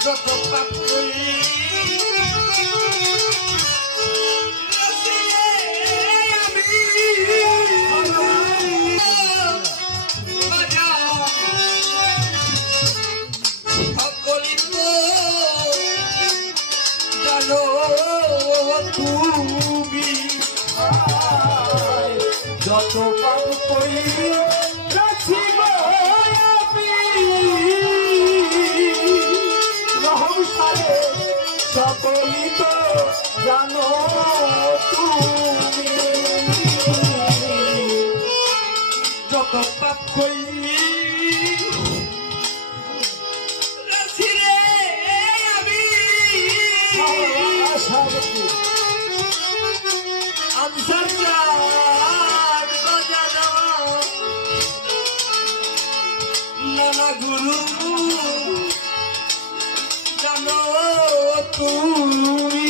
যত পাপ করি তুমি যত পাপ করি রাখি রহমসারে সকলই তো জানো তুমি যত পাপ করি নানা গুরু জানো তুমি